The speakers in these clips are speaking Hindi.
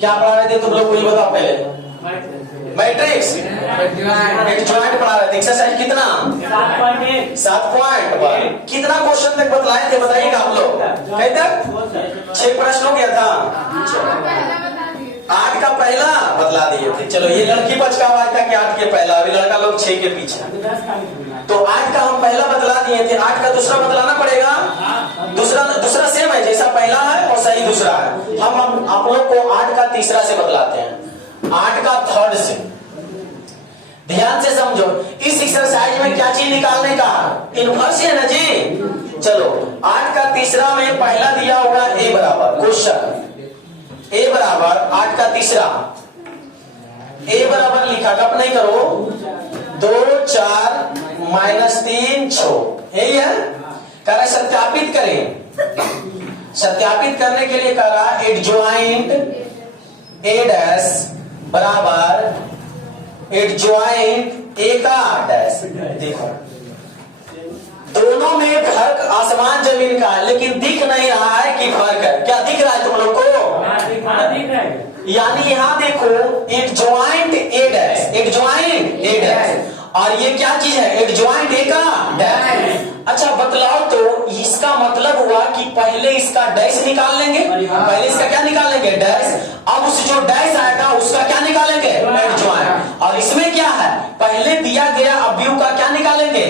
क्या पढ़ा रहे थे तुम लोग को ये बताओ पहले। मैट्रिक्स एडजॉइंट पढ़ा रहे थे। एक्सरसाइज कितना 7.1 कितना क्वेश्चन तक बतलाए थे बताइएगा आप लोग। कहीं तक 6 प्रश्न हो गया था। 8 का पहला बतला दिए थे। चलो ये लड़की बच का आवाज था कि 8 के पहला, अभी लड़का लोग 6 के पीछे। तो 8 का हम पहला बतला दिए थे, 8 का दूसरा बतलाना पड़ेगा। दूसरा सेम है जैसा पहला है और सही दूसरा है। हम आप लोग को 8 का तीसरा से बतलाते हैं, 8 का थर्ड से। ध्यान से समझो इस एक्सरसाइज में क्या चीज निकालने का, इनवर्स है ना जी। चलो 8 का तीसरा में पहला दिया होगा ए बराबर, क्वेश्चन ए बराबर 8 का तीसरा ए बराबर लिखा, कब नहीं करो 2 4 -3 6 यही है। कह रहा सत्यापित करें, सत्यापित करने के लिए कह रहा एडजॉइंट ए डैश बराबर एडजॉइंट ए का डैश। देखो दोनों में फर्क आसमान जमीन का है, लेकिन दिख नहीं रहा है कि फर्क है। क्या दिख रहा है तुम लोग को? दिख रहा है। यानी यहाँ देखो adjoint A dash, adjoint A dash, और ये क्या चीज है एडजॉइंट ए का डैश। अच्छा बतलाओ तो इसका मतलब हुआ कि पहले इसका डैश निकाल लेंगे, पहले इसका क्या निकालेंगे डैश, अब उस जो डैश आएगा उसका क्या निकालेंगे एडजॉइंट। और इसमें क्या है पहले दिया गया अवयव का क्या निकालेंगे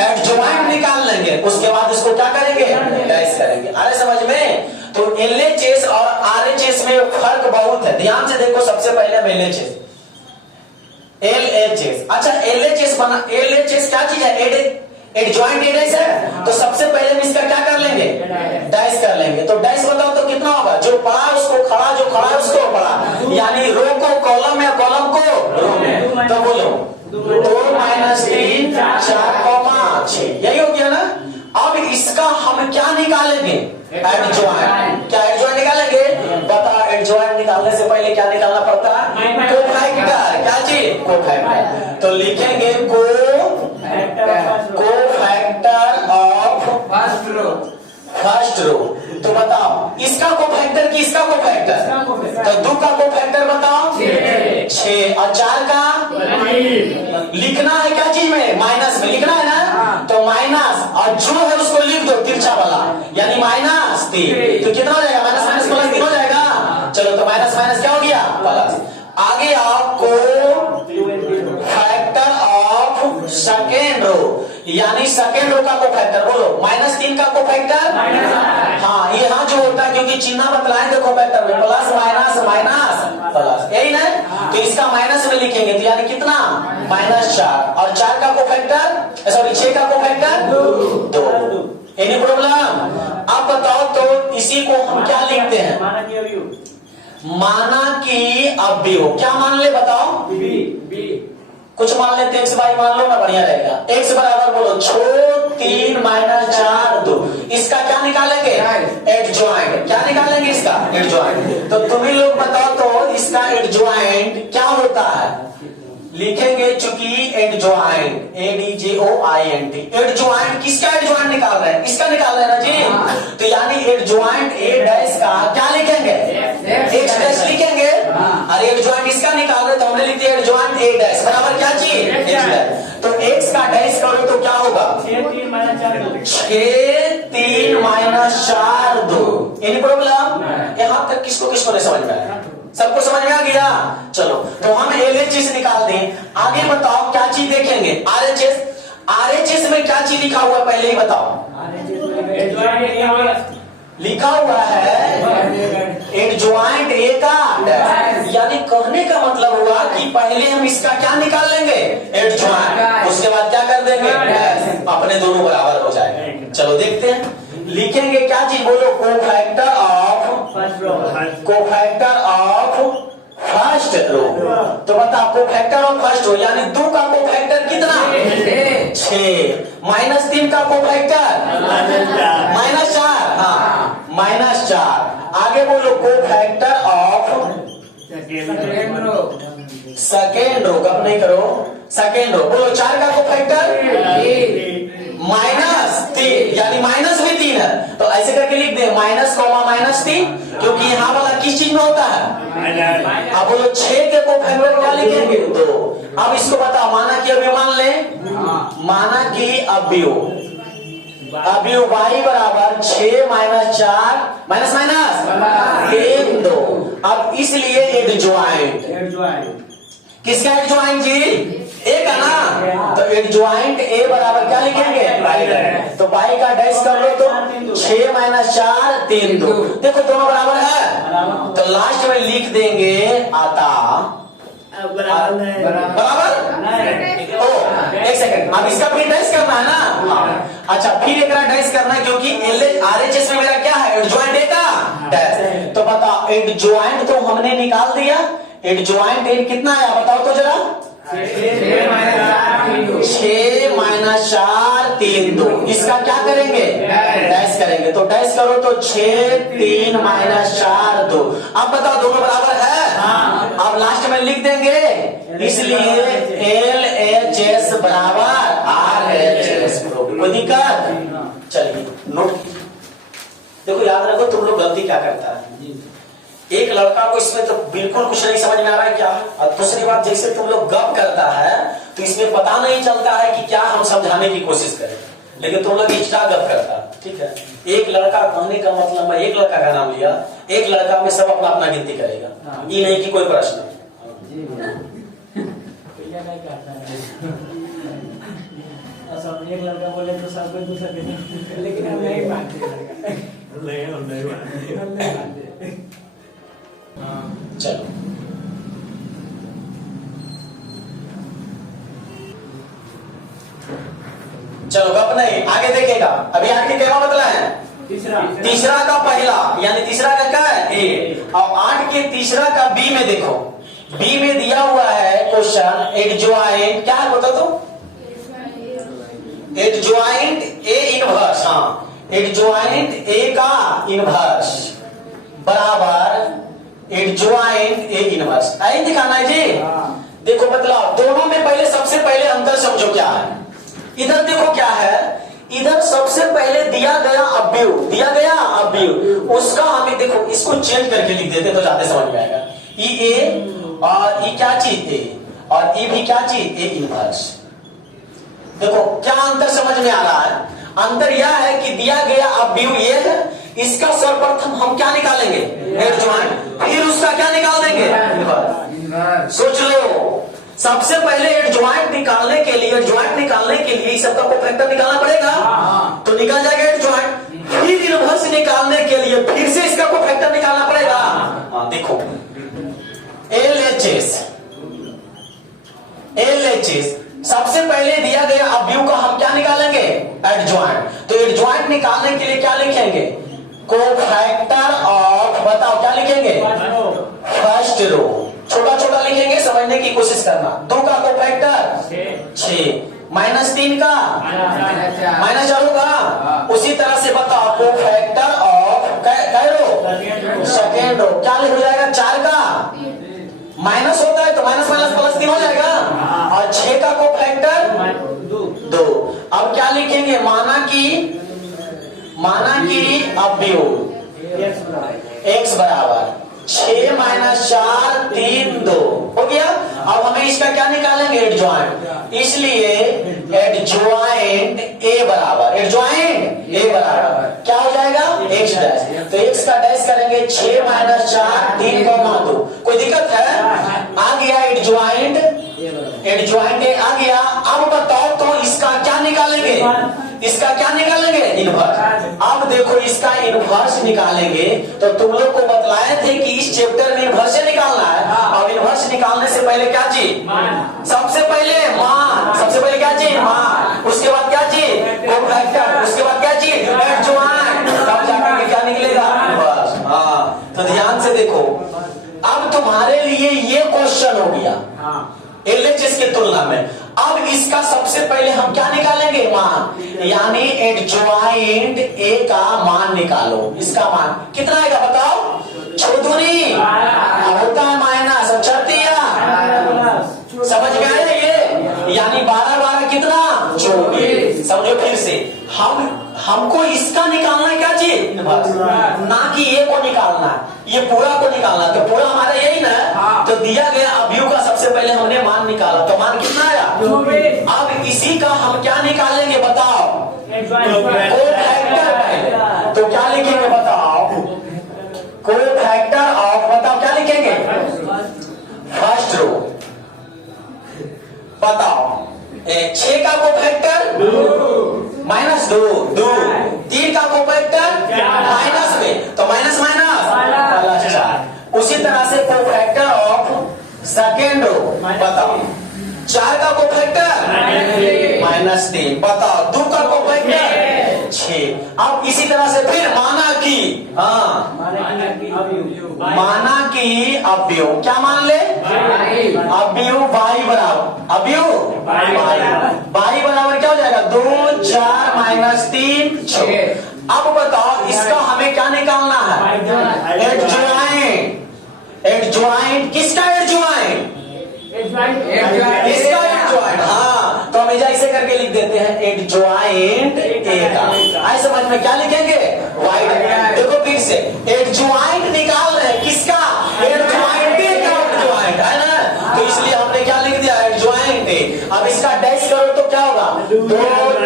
एडजॉइंट निकाल लेंगे, उसके बाद इसको क्या करेंगे डैश करेंगे। अरे समझ में? तो एलएचएस और आरएचएस में फर्क बहुत है, ध्यान से देखो। सबसे पहले हम एलएचएस अच्छा एलएचएस बना, एलएचएस क्या चीज है एडजॉइंट ए डैश है। तो सबसे पहले हम इसका क्या कर लेंगे डैश कर लेंगे। तो डैश बताओ तो कितना होगा, जो पढ़ा उसको खड़ा, जो खड़ा उसको पढ़ा, यानी रो को कॉलम या कॉलम को रो में। तो बोलो 2 - 3 4 6 यही हो गया ना। अब इसका हम क्या निकालेंगे एडजॉइंट। क्या एडजॉइंट निकालेंगे बता। एडजॉइंट निकालने से पहले क्या निकालना पड़ता है कोफैक्टर। क्या चीज कोफैक्टर। तो लिखेंगे कोफैक्टर ऑफ फर्स्ट रो। तो बताओ इसका कोफैक्टर की इसका कोफैक्टर, तो 2 का कोफैक्टर बताओ 6 और 4 का लिखना है क्या चीज में माइनस में लिखना है ना। तो माइनस और जो है उसको लिख दो तिरछा वाला, यानी -3। तो कितना हो जाएगा माइनस माइनस प्लस 3 हो जाएगा। चलो तो माइनस माइनस क्या हो गया प्लस। आगे आपको फैक्टर ऑफ सेकेंड रो, यानी सेकेंड रो का कोफैक्टर बोलो -3 का कोफैक्टर। हाँ यहाँ जो होता है क्योंकि चिन्ह बतलाए थे कोफैक्टर में प्लस माइनस माइनस प्लस, यही ना। तो इसका माइनस में लिखेंगे तो यानी कितना -4 और 4 का कोफैक्टर सॉरी 6 का कोफैक्टर 2। Any problem? आप बताओ तो इसी को हम क्या लिखते हैं माना कि अवयव। क्या मान ले बताओ कुछ मान लेते x y मान लो ना बढ़िया रहेगा। x बराबर बोलो 3 - 4 2। इसका क्या निकालेंगे एडजॉइंट। क्या निकालेंगे इसका एडजॉइंट। तो तुम ही लोग बताओ तो इसका एडजॉइंट क्या होता है। लिखेंगे चूंकि एडजॉइंट ADJOINT एडजॉइंट किसका एडजॉइंट निकाल रहे हैं इसका निकाल रहे हैं ना जी। तो यानी एडजॉइंट ए डैश का क्या लिखेंगे एक्स डैश लिखेंगे। अरे एडजॉइंट इसका निकाल रहे तो हमने लिख दिया एडजॉइंट ए डैश बराबर क्या चीज एक्स डैश। तो एक्स का डैश करो तो क्या होगा 6 3 - 4 2। Any problem? यहां तक किसको किसको नहीं समझ में आया? सबको समझ में आ गया। चलो तो हम एलएचएस निकाल दें। आगे बताओ क्या चीज देखेंगे आरएचएस। आरएचएस में क्या चीज लिखा हुआ पहले ही बताओ। लिखा हुआ है एडजॉइंट ए का, यानी कहने का मतलब हुआ कि पहले हम इसका क्या निकाल लेंगे एडजॉइंट, उसके बाद क्या कर देंगे अपने दोनों बराबर हो जाएंगे। चलो देखते हैं लिखेंगे क्या चीज बोलो कोफैक्टर ऑफ फर्स्ट रो। तो बताओ कोफैक्टर ऑफ फर्स्ट रो यानी 2 का कोफैक्टर कितना 6 -3 का कोफैक्टर -4। हाँ -4। आगे बोलो कोफैक्टर ऑफ सेकेंड रो। कब नहीं करो सेकेंड रो बोलो 4 का कोफैक्टर -3 3 यानी माइनस भी 3 है, तो ऐसे करके लिख दे माइनस कॉमा माइनस 3, क्योंकि यहाँ वाला किस चीज में होता है। अब बोलो 6 के कोफैक्टर क्या लिखेंगे 2। अब इसको बताओ, माना कि अभी मान ले, माना कि अवयव y बराबर 6 माइनस 4 माइनस माइनस 1 2। अब इसलिए एडजॉइंट, किसका एडजॉइंट जी, ए का ना, तो एडजॉइंट ए बराबर क्या लिखेंगे, तो y का डैश कर लो तो 6 माइनस 4 3 2। देखो दोनों बराबर है, तो लास्ट में लिख देंगे आता बराबर। ओ एक सेकंड, अब इसका फिर डैश करना है ना। अच्छा फिर एक डैश करना है, क्योंकि RHS में मेरा क्या है, एडजॉइंट ए का डैश। तो बताओ एडजॉइंट तो हमने निकाल दिया, एडजॉइंट ए कितना आया बताओ तो जरा, 6 माइनस 4 3 2। इसका क्या करेंगे, डैश करेंगे, तो डैश करो तो 6 3 माइनस 4 2। अब बताओ दोनों बराबर है। अब लास्ट में लिख देंगे, इसलिए LHS बराबर RHS। कोई दिक्कत, चलिए नोट। देखो याद रखो, तुम लोग गलती क्या करता है, एक लड़का को इसमें तो बिल्कुल कुछ नहीं समझ में आ रहा है क्या, और दूसरी बात जैसे तुम लोग गप करता है तो इसमें पता नहीं चलता है कि क्या हम समझाने की कोशिश करें, लेकिन तुम लोग एक्स्ट्रा गप करता है। ठीक है, एक लड़का कहने का मतलब मैं एक लड़का का नाम लिया, एक लड़का में सब अपना अपना गिनती करेगा, ये नहीं कि कोई प्रश्न एक लड़का बोले तो सब कोई दूसरा, लेकिन हम नहीं मानते, चलो चलो गप नहीं, आगे देखेगा। अभी आगे क्या बदला है, तीसरा का पहला यानी तीसरा का क्या है ए, और 8 के तीसरा का बी में देखो, बी में दिया हुआ है क्वेश्चन एडजॉइंट, क्या है बता तो, एडजॉइंट ए इनवर्स। हाँ, एडजॉइंट ए का इनवर्स बराबर एडजॉइंट ए इनवर्स, आई दिखाना है जी। देखो बदलाव दोनों में, पहले सबसे पहले अंतर समझो क्या है। इधर देखो क्या है, इधर सबसे पहले दिया गया अवयव, उसका हमें देखो इसको चेंज करके लिख देते तो ज्यादा समझ में आएगा। ई ए और ई क्या चीज ए, और ई भी क्या चीज ए इनवर्स। देखो क्या अंतर समझ में आ रहा है, अंतर यह है कि दिया गया अवयव ये है, इसका सर्वप्रथम हम क्या निकालेंगे एडजॉइंट, फिर उसका क्या निकाल देंगे इनवर्स। सोच लो, सबसे पहले एडजॉइंट निकालने के लिए इस सबका कोफैक्टर निकालना पड़ेगा, तो निकल जाएगा एडजॉइंट, फिर इनवर्स निकालने के लिए फिर से इसका कोफैक्टर निकालना पड़ेगा। देखो LHS सबसे पहले दिया गया अवयव का हम क्या निकालेंगे एडजॉइंट, तो एडजॉइंट निकालने के लिए क्या लिखेंगे, कोफैक्टर ऑफ, बताओ क्या लिखेंगे, फर्स्ट रो, छोटा छोटा लिखेंगे, समझने की कोशिश करना। 2 का कोफैक्टर 6 माइनस 3 का माइनस 4 होगा, उसी तरह से बताओ कोफैक्टर ऑफ कै रो, सेकेंड रो, क्या हो जाएगा 4 का माइनस होता है तो माइनस माइनस प्लस 3 हो जाएगा, और 6 का कोफैक्टर 2। अब क्या लिखेंगे, माना कि अवयव x बराबर 6 माइनस 4 3 2 हो गया। अब हमें इसका क्या निकालेंगे एडजॉइंट, इसलिए एडजॉइंट ए बराबर क्या हो जाएगा x डैश, तो x का डैश करेंगे 6 माइनस 4 3 2। कोई दिक्कत है, आ गया एडजॉइंट ए आ गया। अब बताओ तो इसका क्या निकालेंगे, इनवर्स। अब देखो इसका इनवर्स निकालेंगे, तो तुम लोग को बतलाए थे कि इस चैप्टर में इनवर्स निकालना है। अब इनवर्स निकालने से पहले क्या चीज, सबसे पहले क्या चीज मान, उसके बाद क्या चीज कोफैक्टर, उसके बाद क्या चीज एडजॉइंट, तब जाकर के क्या निकलेगा इनवर्स। हाँ, तो ध्यान से देखो, अब तुम्हारे लिए ये क्वेश्चन हो गया LHS की तुलना में। अब इसका सबसे पहले हम क्या निकालेंगे, मान, यानी एडजॉइंट ए का मान निकालो। इसका मान कितना आएगा बताओ, छोदुनी होता है माइनस, अब छतिया समझ में आया ये, यानी 12 12 कितना 24। समझो फिर से, हमको इसका निकालना है क्या चीज, इनवर्स, ना कि ये को निकालना, ये पूरा को निकालना। तो पूरा हमारा यही ना, तो दिया गया अवयव का सबसे पहले हमने मान निकाला, तो मान कितना आया। अब इसी का हम क्या निकालेंगे बताओ, कोफैक्टर पहले। तो क्या लिखेंगे बताओ, कोफैक्टर ऑफ, बताओ क्या लिखेंगे, फर्स्ट रो। बताओ 6 का कोफैक्टर -2, 2, 3 का कोफैक्टर माइनस में, तो माइनस माइनस +4। उसी तरह से कोफैक्टर ऑफ सेकेंड रो, बताओ 4 का कोफैक्टर -3, बताओ 2 का कोफैक्टर 6। अब इसी तरह से फिर माना कि, हाँ माना कि अवयव, क्या मान ले, अवयव y बराबर, अवयव y बराबर क्या हो जाएगा, 2, 4 -3 6। अब बताओ इसका हमें क्या निकालना है, एडजॉइंट। एडजॉइंट किसका, एडजॉइंट इसका एडजॉइंट। हाँ, तो हम ऐसे करके लिख देते हैं एडजॉइंट ए का। आए समझ में, क्या लिखेंगे, वाइड। देखो फिर से एडजॉइंट निकाल रहे हैं किसका, एडजॉइंट ए का एडजॉइंट है ना, तो इसलिए हमने क्या लिख दिया, एडजॉइंट ए। अब इसका डैश करो तो क्या होगा, 2,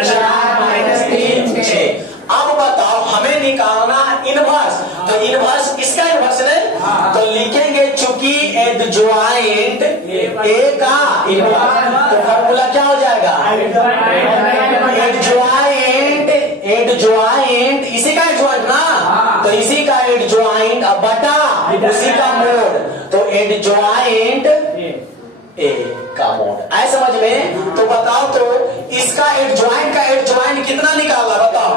4 -3 6। अब बताओ हमें निकालना इनवर्स, तो इनवर्स किसका इनवर्स है, तो लिखेंगे चूंकि एडजॉइंट ए का इनवर्स, तो फॉर्मूला क्या हो जाएगा, एडजॉइंट, एडजॉइंट इसी का एडजॉइंट ना, तो इसी का एडजॉइंट अब बटा उसी का मोड, तो एडजॉइंट ए का मोड। आए समझ में, तो बताओ तो इसका एडजॉइंट का एडजॉइंट कितना निकाला बताओ,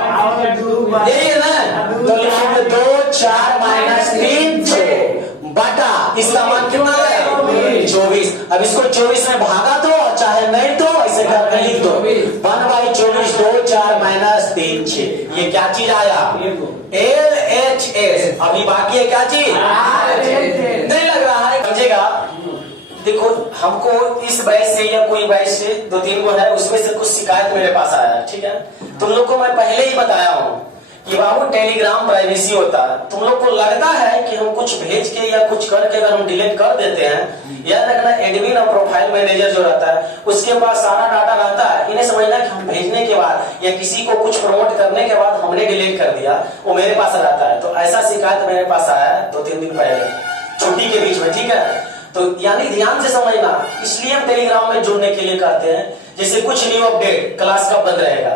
यही है ना, तो लिखेंगे 2, 4 -3 6 बटा इसका मान कितना है 24। अब इसको 24 में भागा दो, चाहे नहीं तो ऐसे करके लिख दो, 1/24, 2, 4 -3 6। ये क्या चीज आया, LHS। अभी बाकी है क्या चीज, नहीं लग रहा है, समझेगा। देखो हमको इस बैच से या कोई बैच से 2-3 को है, उसमें से कुछ शिकायत मेरे पास आया है, ठीक है। तुम लोग को मैं पहले ही बताया हूँ कि बाबू टेलीग्राम प्राइवेसी होता है। तुम लोग को लगता है कि हम कुछ भेज के या कुछ करके अगर हम डिलीट कर देते हैं, याद रखना एडमिन और प्रोफाइल मैनेजर जो रहता है उसके पास सारा डाटा रहता है। इन्हें समझना कि हम भेजने के बाद या किसी को कुछ प्रमोट करने के बाद हमने डिलीट कर दिया, वो मेरे पास रहता है। तो ऐसा शिकायत मेरे पास आया है 2-3 दिन पहले छुट्टी के बीच में, ठीक है। तो यानी ध्यान से समझना, इसलिए हम टेलीग्राम में जुड़ने के लिए कहते हैं, जैसे कुछ न्यू अपडेट क्लास कब बंद रहेगा,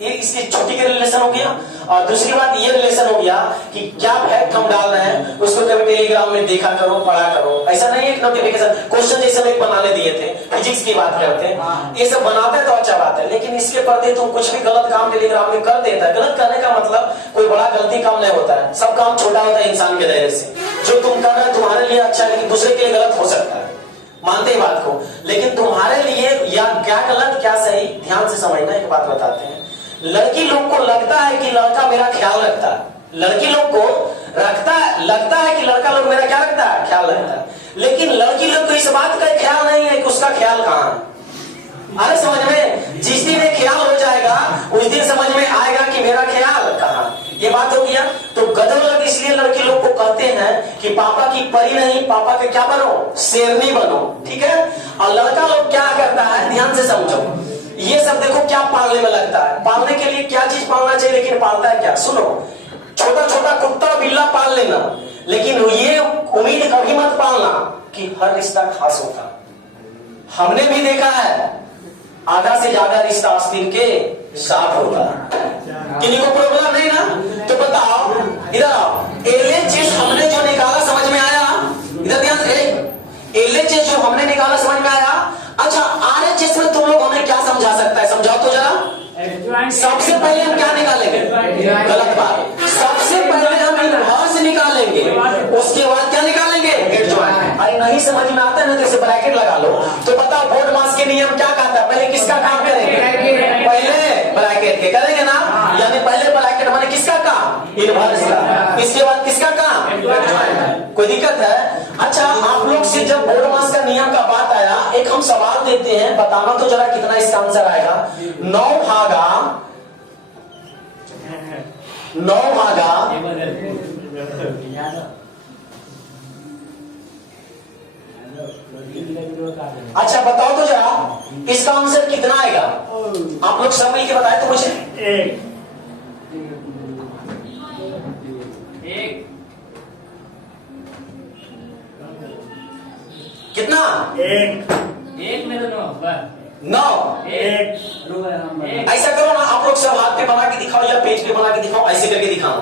ये इसकी छुट्टी के रिलेशन हो गया। और दूसरी बात ये रिलेशन हो गया कि क्या फैक्ट हम डाल रहे हैं उसको कभी टेलीग्राम में देखा करो, पढ़ा करो। ऐसा नहीं है नोटिफिकेशन क्वेश्चन जैसे हम एक बनाने दिए थे, फिजिक्स की बात करते हैं, ये सब बनाते हैं तो अच्छा बात है, लेकिन इसके प्रति तुम कुछ भी गलत काम टेलीग्राम में कर देता है। गलत करने का मतलब कोई बड़ा गलती काम नहीं होता है, सब काम छोटा होता है इंसान के दायरे से। जो तुम कर रहे हो तुम्हारे लिए अच्छा है, लेकिन दूसरे के लिए गलत हो सकता है, मानते हैं बात को, लेकिन तुम्हारे लिए या क्या गलत क्या सही, ध्यान से समझना। एक बात बताते हैं, लड़की लोग को लगता है कि लड़का मेरा ख्याल रखता है, लड़की लोग को लगता है कि लड़का लोग मेरा क्या रखता है, ख्याल रखता है, लेकिन लड़की लोग को इस बात का ख्याल नहीं है कि उसका ख्याल कहाँ है। अरे समझ में, जिस दिन एक ख्याल हो जाएगा उस दिन समझ में आएगा कि मेरा ख्याल कहाँ। ये बात हो गया। तो गधे लोग इसलिए लड़की लोग को कहते हैं कि पापा की परी नहीं, पापा के क्या बनो, शेरनी बनो, ठीक है। और लड़का लोग क्या करता है, ध्यान से समझो, ये सब देखो क्या पालने में लगता है। पालने के लिए क्या चीज पालना चाहिए, लेकिन पालता है क्या, सुनो, छोटा छोटा कुत्ता बिल्ला पाल लेना, लेकिन ये उम्मीद कभी मत पालना कि हर रिश्ता खास होता। हमने भी देखा है आधा से ज्यादा रिश्ता आस्तीन के साथ होता है, किन्हीं को प्रॉब्लम नहीं ना। तो बताओ, इधर आओ, LHS हमने जो निकाला समझ में आया, इधर ध्यान से, LHS जो हमने निकाला समझ में आया। अच्छा RHS में तुम लोग हमें क्या समझा सकता है, समझाओ तो जरा। सबसे पहले हम क्या निकालेंगे, गलत बात, सबसे पहले हम इनवर्स निकालेंगे, उसके बाद क्या निकालेंगे, एडजॉइंट। अरे नहीं समझ में आता है ना तो इसे ब्रैकेट लगा लो। तो बताओ बोर्ड मास के नियम क्या कहता है, पहले किसका काम करेंगे, पहले ब्रैकेट के करेंगे ना, यानी पहले ब्रैकेट माने किसका काम, इनवर्स का, इसके बाद किसका काम, एडजॉइंट। कोई दिक्कत है? अच्छा आप लोग से जब बोर्ड मास का नियम का बात आया, एक हम सवाल देते हैं, बताना तो जरा कितना इसका आंसर आएगा। 9 भागा 9 भागा अच्छा बताओ तो जरा इसका आंसर कितना आएगा, आप लोग सब मिलके बताए तो मुझे। कितना? एक में तो 9। एक ऐसा करो ना, आप लोग सब हाथ पे बना के दिखाओ या पेज पे बना के दिखाओ, ऐसे करके दिखाओ,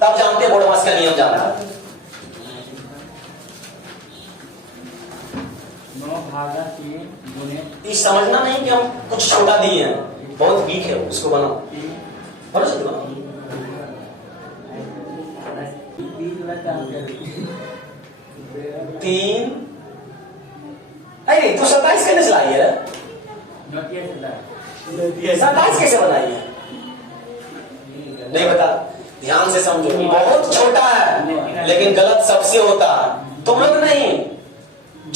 तब जानते हैं बोर्ड मास का नियम जानना। 9 भागा 3 गुने ये समझना नहीं कि हम कुछ छोटा दिए हैं, बहुत वीक है, उसको बनाओ, बना सकते बनाओ। 3 अरे तू 27 कैसे लाई है? 27 कैसे बनाई है? नहीं बता, ध्यान से समझो, बहुत छोटा है लेकिन गलत सबसे होता है, तुम लोग नहीं।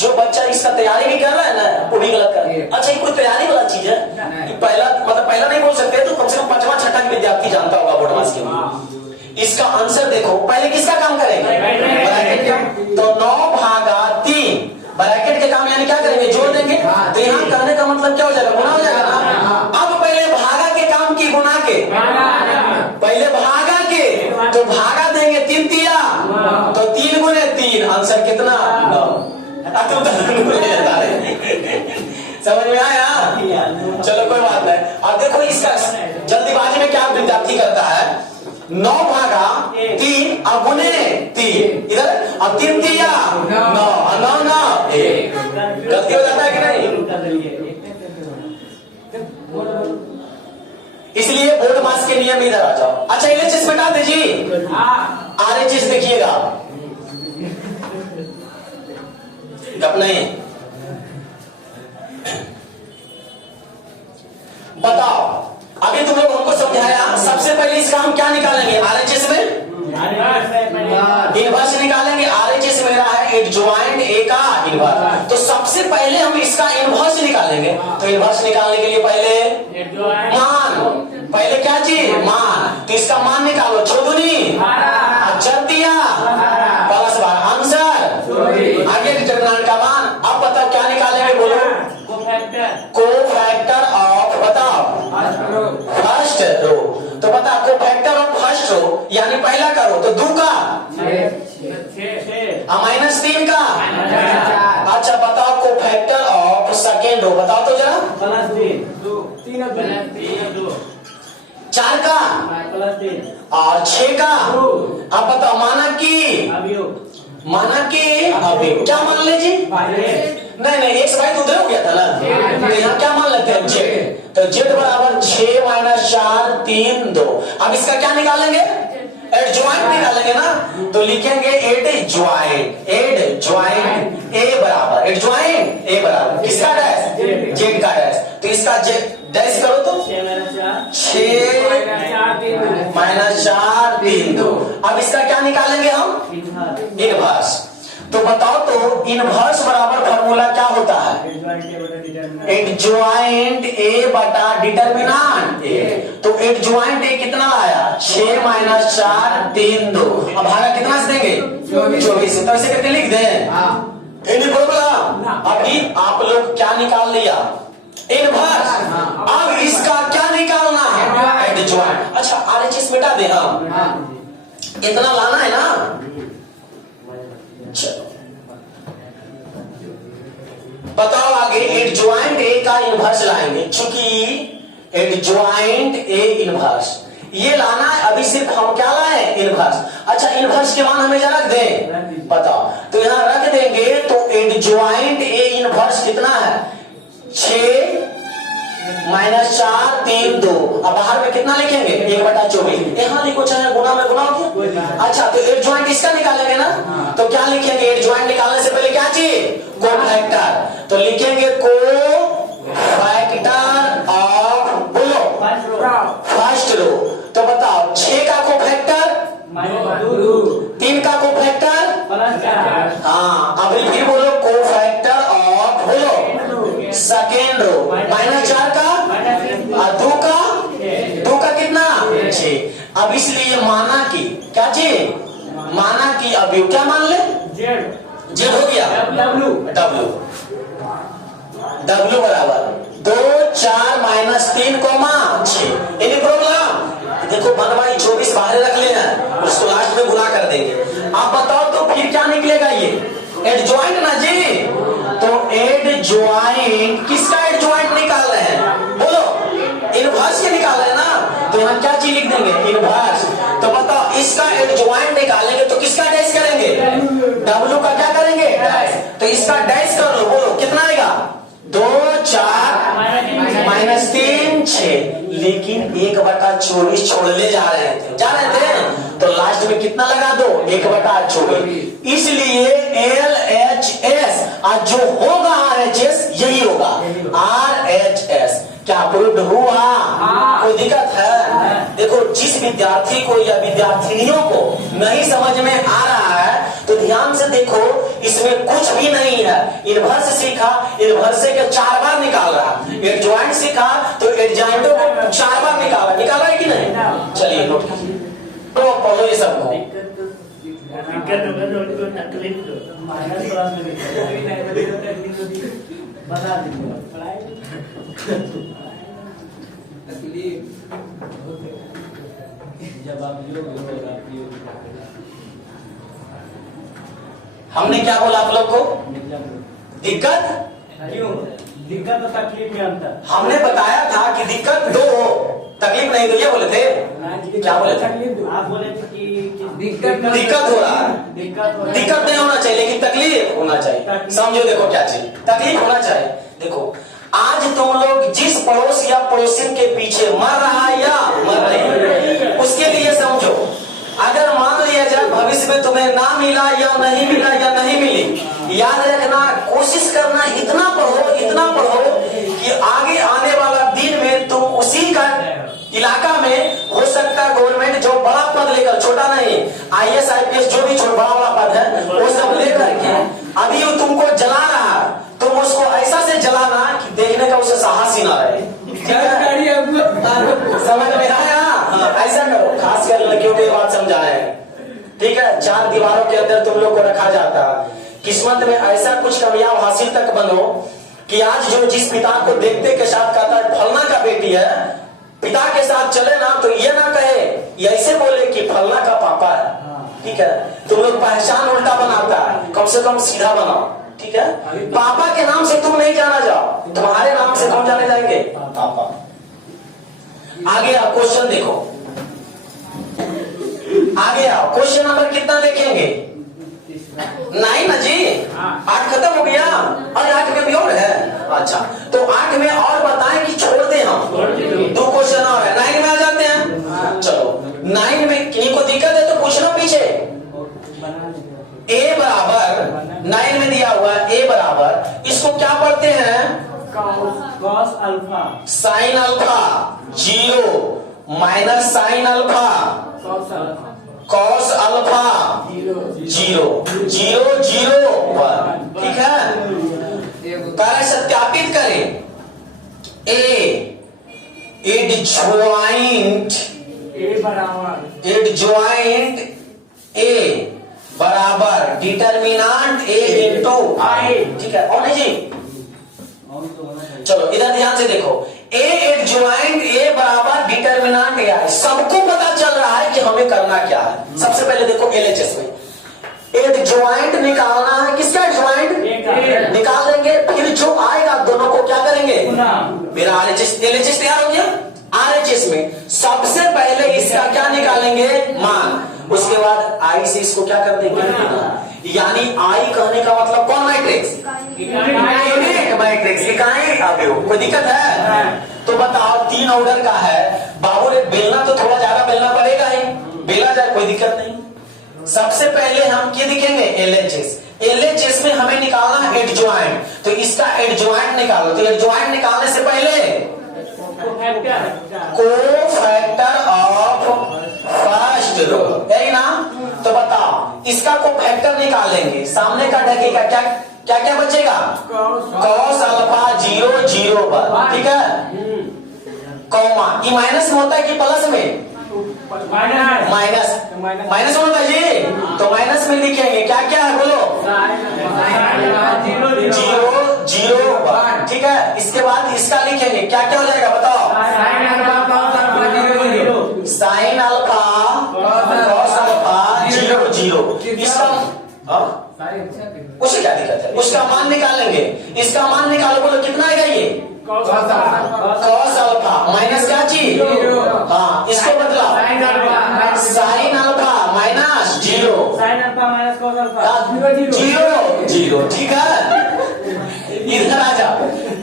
जो बच्चा इसका तैयारी भी कर रहा है ना, वो भी गलत कर रहा है। अच्छा, ये कोई तैयारी वाला चीज है? पहला मतलब पहला नहीं बोल सकते, तो कम से कम 5वां 6वां का विद्यार्थी जानता होगा बोर्ड मास के। इसका आंसर देखो, पहले किसका काम करेंगे? ब्रैकेट का। तो 9 भागा 3 ब्रैकेट के काम यानी क्या करेंगे? जोड़ देंगे। तो यहाँ कहने का मतलब क्या हो जाएगा? गुना हो जाएगा ना। अब पहले भागा के काम की गुना के, पहले भागा के, तो भागा देंगे 3 तिया, तो 3 गुने 3, आंसर कितना? 9। समझ में आया? चलो कोई बात नहीं। और देखो इसका जल्दीबाजी में क्या विद्यार्थी करता है, 9 भागा 3 और गुने 3, इधर अब 3 तिया 9 और 9 9 1। गलती हो जाता है कि नहीं? इसलिए बोर्ड मास के नियम इधर आ जाओ। अच्छा, LHS बता दीजिए, RHS देखिएगा, गप नहीं। बताओ, अभी तुम लोग हमको समझाया, सबसे पहले इसका हम क्या निकालेंगे? RHS में इनवर्स निकालेंगे। RHS मेरा है एडजॉइंट A का इनवर्स, तो सबसे पहले हम इसका इनवर्स निकालेंगे। तो इनवर्स निकालने के लिए पहले मान, पहले क्या चीज? मान। तो इसका मान निकालो, 6 दूनी 12 प्लस 12, आंसर आगे डिटरमिनेंट का मान। अब बताओ क्या निकालेंगे? बोलो। कोफैक्टर ऑफ, बताओ, फर्स्ट रो। तो बता, कोफैक्टर ऑफ फर्स्ट रो यानी पहला करो तो 2 का -3 का। अच्छा बताओ, कोफैक्टर ऑफ सेकेंड रो बताओ तो जरा। चार का और 6 का। अब बताओ, माना कि अभी क्या मान लीजिए? नहीं X Y तो उधर हो गया था ना, तो यहाँ क्या मान लेते हैं? Z। तो Z बराबर 6 - 4 3 2। अब इसका क्या निकालेंगे? एडजॉइंट निकालेंगे ना, तो लिखेंगे एडजॉइंट A बराबर एडजॉइंट A बराबर किसका डैश? Z का डैश। तो इसका डैश करो तो 6 - 4 3 2। अब इसका क्या निकालेंगे हम? इनवर्स। तो बताओ तो इनवर्स बराबर फॉर्मूला क्या होता है? एडजॉइंट A बटा डिटरमिनेंट A। तो एडजॉइंट A कितना आया? 6 - 4 3 2। अब भागा कितना से देंगे? 24। तो ऐसे करके लिख दें। Any problem? अभी आप लोग क्या निकाल लिया? इनवर्स। अब इसका क्या निकालना है? एडजॉइंट। अच्छा, RHS मिटा दे हम, इतना लाना है ना। चलो बताओ आगे, एडजॉइंट A का इनवर्स लाएंगे, चूंकि एडजॉइंट A इनवर्स ये लाना है। अभी सिर्फ हम क्या लाए? इनवर्स। अच्छा, इनवर्स के मान हमेशा रख दें, बताओ। तो यहां रख देंगे तो एडजॉइंट A इनवर्स कितना है? 6 - 4 3 2। अब बाहर में कितना लिखेंगे? 1/24। यहाँ लिखो, चाहे गुना में गुना हो गया। अच्छा, तो एडजॉइंट इसका निकालेंगे ना, तो क्या लिखेंगे? एडजॉइंट निकालने से पहले क्या चाहिए? कोफैक्टर। तो लिखेंगे कोफैक्टर ऑफ, बोलो, फर्स्ट रो। तो बताओ, 6 का कोफैक्टर 3 का कोफैक्टर। हाँ, अब फिर बोलो, कोफैक्टर ऑफ अब इसलिए माना कि क्या चीज, माना कि अवयव क्या मान ले, जेड जेड हो गया, डब्ल्यू डब्ल्यू, डब्ल्यू बराबर 2 4 माइनस 3 कोमा 6। Any problem? देखो बनवाई 24 बाहर रख लेना, उसको लास्ट में गुना कर देंगे। आप बताओ तो फिर क्या निकलेगा, ये एडजॉइंट ना जी। तो एडजॉइंट, किसका एडजॉइंट निकाल रहे हैं बोलो, इनवर्स के निकाल रहे हैं ना, तो यहाँ क्या चीज लिख देंगे, इनवर्स। तो बताओ इसका एडजॉइंट निकालेंगे तो किसका डैश करेंगे, डब्ल्यू का क्या करेंगे, डैश। तो इसका डैश कर लो, बोलो कितना आएगा, 2 4 माइनस 3 6। लेकिन 1/24 छोड़ने जा रहे थे, तो लास्ट में कितना लगा दो, 1/24। इसलिए LHS आज जो होगा RHS यही होगा, RHS। क्या प्रूव्ड हुआ? कोई दिक्कत है? देखो जिस विद्यार्थी को या विद्यार्थिनियों को नहीं समझ में आ रहा है तो ध्यान से देखो, इसमें कुछ भी नहीं है। इनवर्स सीखा, इनवर्स के 4 बार निकाल रहा, एडजॉइंट सीखा तो एडजॉइंटों को 4 बार निकाला है कि नहीं। चलिए नोट कीजिए, तो पढ़ो ये सब को। दिक्कत होगा तो तकलीफ दो माइनस प्लस में बता दीजिए जब आप हमने क्या बोला आप लोग को, दिक्कत क्यों, दिक्कत और तकलीफ में अंतर हमने बताया था कि दिक्कत 2 हो, तकलीफ नहीं। तो ये बोले थे, क्या बोले थे, आप बोले थे कि दिक्कत हो रहा है, दिक्कत नहीं होना चाहिए लेकिन तकलीफ होना चाहिए। समझो देखो क्या चाहिए, तकलीफ होना चाहिए। देखो आज तुम लोग जिस पड़ोस या पड़ोसिन के पीछे मर रहा है या मर रही है, उसके लिए समझो, अगर मान लिया जाए भविष्य में तुम्हें ना मिला या नहीं मिला या नहीं मिली, याद रखना, कोशिश करना, इतना पढ़ो कि आगे आने वाला दिन में तुम उसी का इलाका में हो सकता है गवर्नमेंट जो बड़ा पद लेकर, छोटा नहीं, IAS IPS जो भी बड़ा पद है वो सब लेकर के अभी वो तुमको जला रहा है, तुम उसको ऐसा से जलाना कि देखने का उसे साहस ही ना रहे। समझ में आया? ऐसा करो, खास कर लड़कियों को ये बात समझा है, ठीक है। 4 दीवारों के अंदर तुम लोग को रखा जाता है, किस्मत में ऐसा कुछ कामयाब हासिल तक बनो कि आज जो जिस पिता को देखते के साथ कहता है फलना का बेटी है, पिता के साथ चले ना तो ये ना कहे, ये ऐसे बोले कि फलना का पापा है, ठीक है। तुम लोग पहचान उल्टा बनाता है, कम से कम सीधा बनाओ, ठीक है। पापा के नाम से तुम नहीं जाना जाओ, तुम्हारे नाम से कौन जाने जाएंगे, पापा। आगे आओ, क्वेश्चन देखो, आगे आओ, क्वेश्चन नंबर कितना देखेंगे, 9 ना जी, 8 खत्म हो गया और 8 में भी और है। अच्छा तो 8 में और बताएं कि छोड़ दे, हम 2 क्वेश्चन और है, 9 में आ जाते हैं। चलो 9 में किन्हीं को दिक्कत है तो पूछना पीछे। A बराबर 9 में दिया हुआ है, A बराबर, इसको क्या पढ़ते हैं, cos alpha sign alpha 0 minus sine alpha cos alpha 0 0 0 1, ठीक है। पहले सत्यापित करें, एडजॉइंट A बराबर डिटर्मिनांट A इंटू I, ठीक है। और नहीं जी, चलो इधर ध्यान से देखो, A एडजॉइंट A बराबर डिटर्मिनांट A। सबको पता चल रहा है कि हमें करना क्या है। सबसे पहले देखो LHS में एडजॉइंट निकालना है, किसका एडजॉइंट निकाल देंगे, फिर जो आएगा दोनों को क्या करेंगे, मेरा LHS तैयार हो गया। RHS में सबसे पहले इसका क्या निकालेंगे, मान, उसके बाद I से इसको क्या कर देंगे, यानी I कहने का मतलब कौन मैट्रिक्स, यूनिट मैट्रिक्स, इकाई अवयव। कोई दिक्कत है तो बताओ, 3 ऑर्डर का है, बाबू ने बेलना तो थोड़ा ज्यादा बेलना पड़ेगा ही, बेला जाए, कोई दिक्कत नहीं। सबसे पहले हम क्या दिखेंगे, LHS में हमें निकालना है एडजॉइंट, तो इसका एडजॉइंट निकालो। तो एडजॉइंट निकालने से पहले कोफैक्टर ऑफ फर्स्ट रो, यही ना। तो बताओ इसका कोफैक्टर निकालेंगे, सामने का ढकेगा, क्या क्या क्या बचेगा, कॉस अल्फा 0 0 1, ठीक है। कॉमा, ये माइनस में होता है कि प्लस में, माइनस माइनस होता है जी। तो माइनस में लिखेंगे क्या क्या है बोलो, 0 0 1, ठीक है। इसके बाद इसका लिखेंगे क्या क्या हो जाएगा बताओ, साइन अल्फा कॉस अल्फा 0 0। इसका उसे क्या दिक्कत है, उसका मान निकालेंगे, इसका मान निकालो, बोलो कितना आएगा ये कॉस अल्फा माइनस क्या चीज, हाँ इसको बदलाओ, साइन अल्फा माइनस 0 0 0, ठीक है। इधर आ जाओ,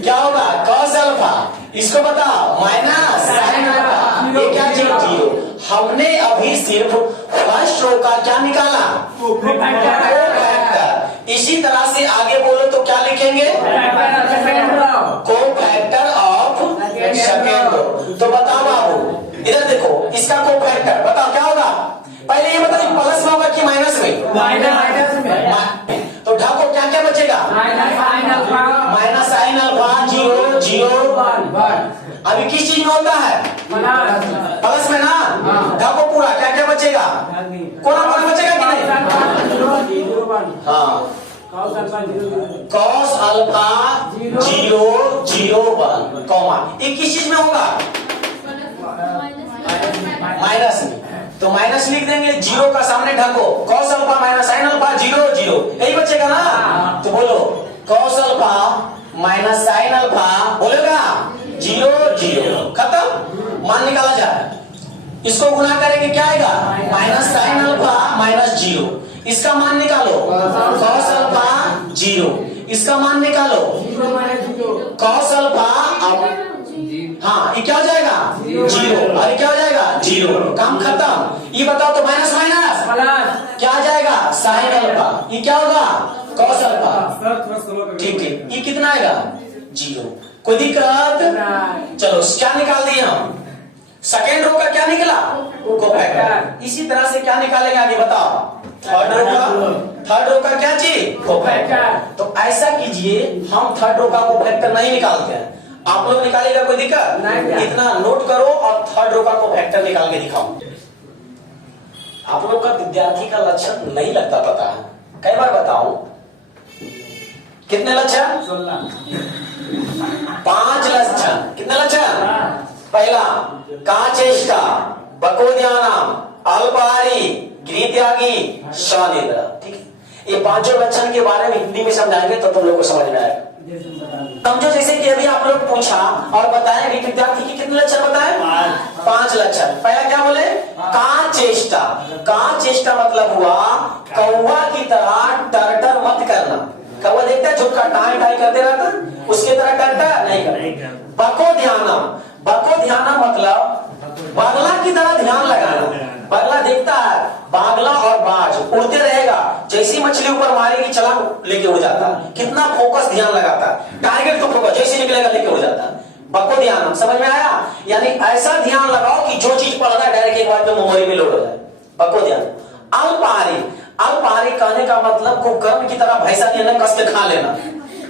क्या होगा कॉस अल्फा, इसको बताओ माइनस साइन अल्फा, ये क्या चीज 0। हमने अभी सिर्फ फर्स्ट रो का क्या निकाला, कोफैक्टर। इसी तरह से आगे बोलो तो क्या लिखेंगे, कोफैक्टर ऑफ सेकेंड रो। तो बताओ बाबू, इधर देखो इसका कोफैक्टर बताओ क्या होगा, पहले ये बताओ प्लस में होगा कि माइनस में, तो ढाको क्या क्या बचेगा, माइनस साइन अल्फा 0 0 1। अभी किस चीज में होता है, प्लस में ना, ढाको पूरा क्या क्या बचेगा, कोना कोना बचेगा कि नहीं, हाँ कॉस अल्फा 0 0 1 कॉमा, ये किस चीज में होगा, माइनस में। तो माइनस लिख देंगे, 0 का सामने ढको, cos alpha minus sine alpha 0 0, यही बचेगा ना। तो बोलो cos alpha minus sine alpha बोलेगा 0 0, खत्म, मान निकाला जाए। इसको गुना करेंगे क्या आएगा, माइनस साइन अल्फा माइनस 0, इसका मान निकालो कॉस अल्फा 0, इसका मान निकालो कॉस अल्फा, हाँ ये क्या हो जाएगा 0, और ये क्या हो जाएगा 0, काम खत्म। ये बताओ तो माइनस माइनस क्या आ जाएगा साइन अल्फा, ये क्या होगा कॉस अल्फा, ठीक ठीक। ये कितना आएगा 0, कोई दिक्कत, चलो क्या निकाल दिए हम, सेकेंड रो का क्या निकला कोफैक्टर। इसी तरह से क्या निकालेंगे आगे बताओ, थर्ड रो का क्या चीज कोफैक्टर। तो ऐसा कीजिए, हम थर्ड रो का कोफैक्टर नहीं निकालते हैं, आप लोग निकालेगा कोई दिक्कत नहीं, इतना नोट करो और थर्ड रो का कोफैक्टर निकाल के दिखाओ। आप लोग का विद्यार्थी का लक्षण नहीं लगता पता है, कई बार बताऊं कितने लक्षण, 5 लक्षण, कितने लक्षण, पहला काचेष्टा बकोद्यानम अल्पाहारी गृहत्यागी स्वनिद्रा, ठीक है। ये पांचों लक्षण के बारे में हिंदी में समझाएंगे तो तुम लोग को समझ में आएगा। समझो जैसे कि अभी आप लोग पूछा और बताएं विद्यार्थी की कितने लक्षण बताएं, 5 लक्षण। पहला क्या बोले, काचेष्टा, काचेष्टा मतलब हुआ कौवा की तरह टर्टर मत करना। कौवा देखता है झुटका टाई टाई करते रहता, उसके तरह टर्टर नहीं करना। बकोध्यानम, बकोध्यानम मतलब बागला की तरह ध्यान लगाना। बागला देखता है, बागला और बाज उड़ते रहेगा, जैसी मछली ऊपर मारेगी छलांग लेके उड़ जाता, कितना फोकस ध्यान लगाता, टारगेट को फोकस, जैसे निकलेगा लेके उड़ जाता। बको ध्यान, समझ में आया, यानी ऐसा ध्यान लगाओ कि जो चीज पढ़ रहा है डायरेक्ट एक बार में मेमोरी में लोड हो जाए, बको ध्यान। अल्पहारी, अल्पहारी कहने का मतलब कुंभकर्ण की तरह भैंसा नहीं कस के खा लेना,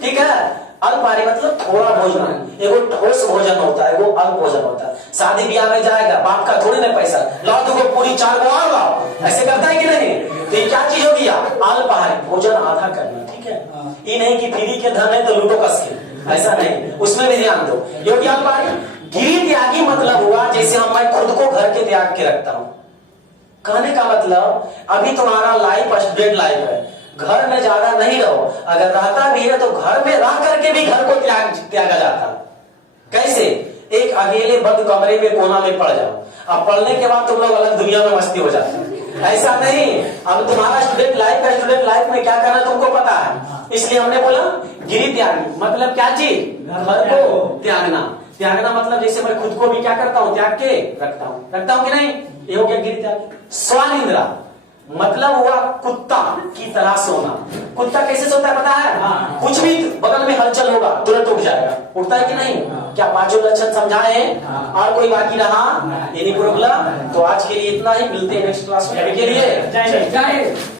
ठीक है। अल्पहारी मतलब थोड़ा भोजन, एगो ठोस भोजन होता है, वो अल्प भोजन होता है। शादी ब्याह में जाएगा, बाप का थोड़ी ना पैसा, लाओ तो पूरी 4 गो और लाओ, ऐसे करता है कि नहीं। तो ये क्या चीज हो गया, अल्पहारी, भोजन आधा करना, ठीक है। ये नहीं कि फ्री के धन है तो लूटो कस के, ऐसा नहीं, उसमें भी ध्यान दो। ये हो गया अल्पहारी। गिरी त्यागी मतलब हुआ जैसे मैं खुद को घर के त्याग के रखता हूँ। कहने का मतलब अभी तुम्हारा लाइफ स्टूडेंट लाइफ है, घर में ज्यादा नहीं रहो, अगर रहता भी है तो घर में रह करके भी घर को त्यागा जाता। कैसे, एक अकेले बंद कमरे में कोना में पड़ जाओ, अब पढ़ने के बाद तुम लोग अलग दुनिया में मस्ती हो जाते हैं, ऐसा नहीं। अब तुम्हारा स्टूडेंट लाइफ है, स्टूडेंट लाइफ में क्या करना तुमको पता है, इसलिए हमने बोला गिरी त्यागी मतलब क्या चीज, घर को त्यागना। त्यागना मतलब जैसे मैं खुद को भी क्या करता हूँ, त्याग के रखता हूँ कि नहीं, ये हो गया गिरी त्यागी। स्वनिद्रा मतलब हुआ कुत्ता की तरह सोना। कुत्ता कैसे सोता है पता है, कुछ भी बगल में हलचल होगा तुरंत उठ जाएगा, उठता है कि नहीं। क्या 5 लक्षण समझाए, और कोई बाकी रहा एनी प्रॉब्लम। तो आज के लिए इतना ही, मिलते हैं नेक्स्ट क्लास में, अभी के लिए